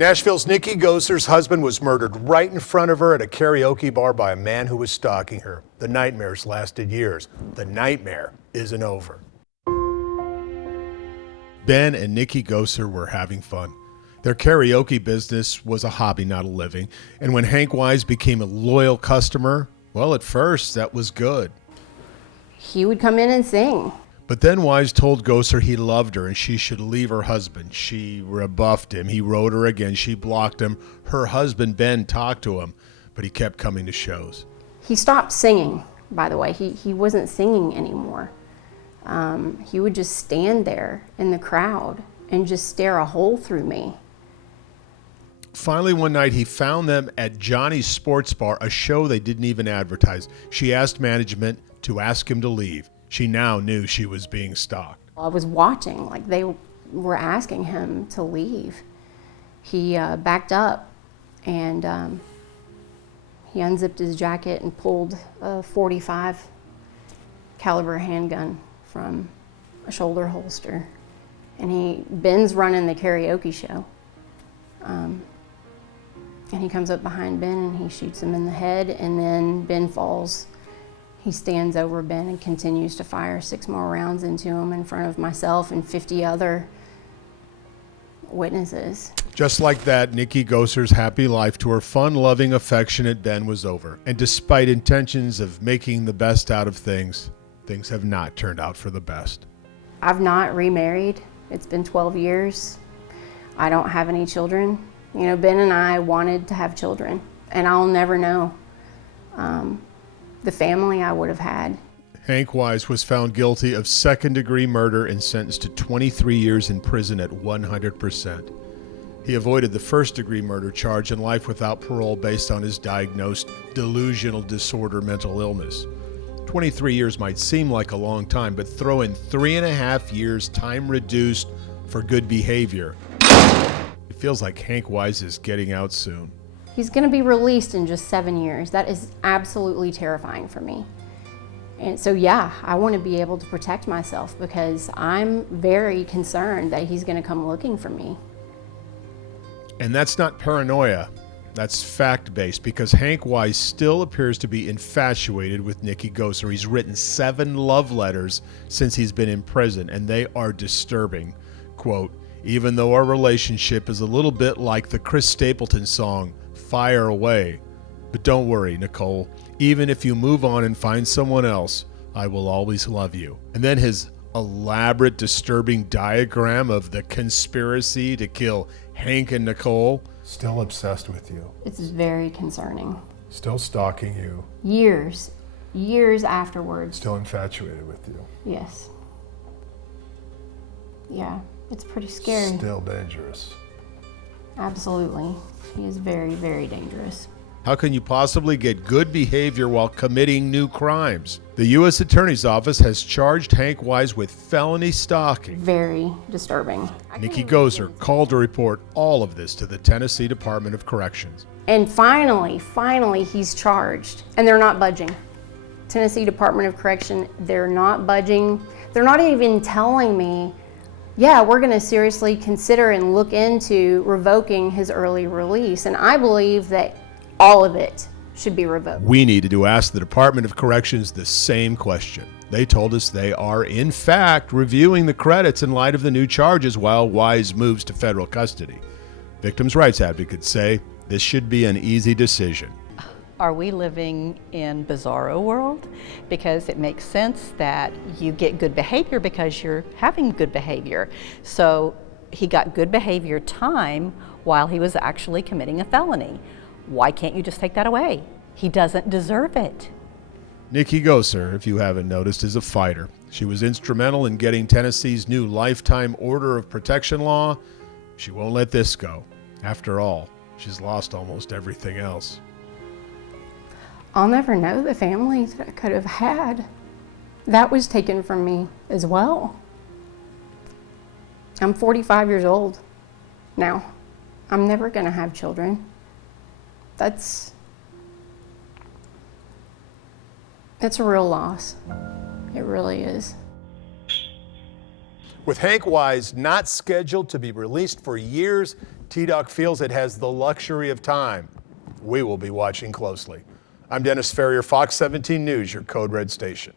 Nashville's Nikki Goser's husband was murdered right in front of her at a karaoke bar by a man who was stalking her. The nightmares lasted years. The nightmare isn't over. Ben and Nikki Goser were having fun. Their karaoke business was a hobby, not a living. And when Hank Wise became a loyal customer, well, at first, that was good. He would come in and sing. But then Wise told Goser he loved her and she should leave her husband. She rebuffed him. He wrote her again. She blocked him. Her husband, Ben, talked to him, but he kept coming to shows. He stopped singing, by the way. He wasn't singing anymore. He would just stand there in the crowd and just stare a hole through me. Finally, one night, he found them at Johnny's Sports Bar, a show they didn't even advertise. She asked management to ask him to leave. She now knew she was being stalked. I was watching, like they were asking him to leave. He backed up and he unzipped his jacket and pulled a .45 caliber handgun from a shoulder holster. And Ben's running the karaoke show. And he comes up behind Ben and he shoots him in the head, and then Ben falls. He stands over Ben and continues to fire 6 more rounds into him in front of myself and 50 other witnesses. Just like that, Nikki Goser's happy life to her fun-loving, affectionate Ben was over. And despite intentions of making the best out of things, things have not turned out for the best. I've not remarried. It's been 12 years. I don't have any children. You know, Ben and I wanted to have children, and I'll never know the family I would have had. Hank Wise was found guilty of second-degree murder and sentenced to 23 years in prison at 100%. He avoided the first-degree murder charge and life without parole based on his diagnosed delusional disorder mental illness. 23 years might seem like a long time, but throw in 3.5 years time reduced for good behavior. It feels like Hank Wise is getting out soon. He's going to be released in just 7 years. That is absolutely terrifying for me. And so, yeah, I want to be able to protect myself because I'm very concerned that he's going to come looking for me. And that's not paranoia. That's fact-based because Hank Wise still appears to be infatuated with Nikki Goser. He's written 7 love letters since he's been in prison, and they are disturbing. Quote, "Even though our relationship is a little bit like the Chris Stapleton song, Fire Away. But don't worry, Nicole. Even if you move on and find someone else, I will always love you." And then his elaborate, disturbing diagram of the conspiracy to kill Hank and Nicole. Still obsessed with you. It's very concerning. Still stalking you. Years afterwards. Still infatuated with you. Yes. Yeah, it's pretty scary. Still dangerous. Absolutely. He is very, very dangerous. How can you possibly get good behavior while committing new crimes? The U.S. Attorney's Office has charged Hank Wise with felony stalking. Very disturbing. Nikki Goser called to report all of this to the Tennessee Department of Corrections. And finally, he's charged, and they're not budging. Tennessee Department of Correction, they're not budging. They're not even telling me, yeah, we're going to seriously consider and look into revoking his early release. And I believe that all of it should be revoked. We needed to ask the Department of Corrections the same question. They told us they are, in fact, reviewing the credits in light of the new charges while Wise moves to federal custody. Victims' rights advocates say this should be an easy decision. Are we living in bizarro world? Because it makes sense that you get good behavior because you're having good behavior. So he got good behavior time while he was actually committing a felony. Why can't you just take that away? He doesn't deserve it. Nikki Goser, if you haven't noticed, is a fighter. She was instrumental in getting Tennessee's new lifetime order of protection law. She won't let this go. After all, she's lost almost everything else. I'll never know the family that I could have had. That was taken from me as well. I'm 45 years old now. I'm never going to have children. That's a real loss. It really is. With Hank Wise not scheduled to be released for years, T-Doc feels it has the luxury of time. We will be watching closely. I'm Dennis Ferrier, Fox 17 News, your Code Red station.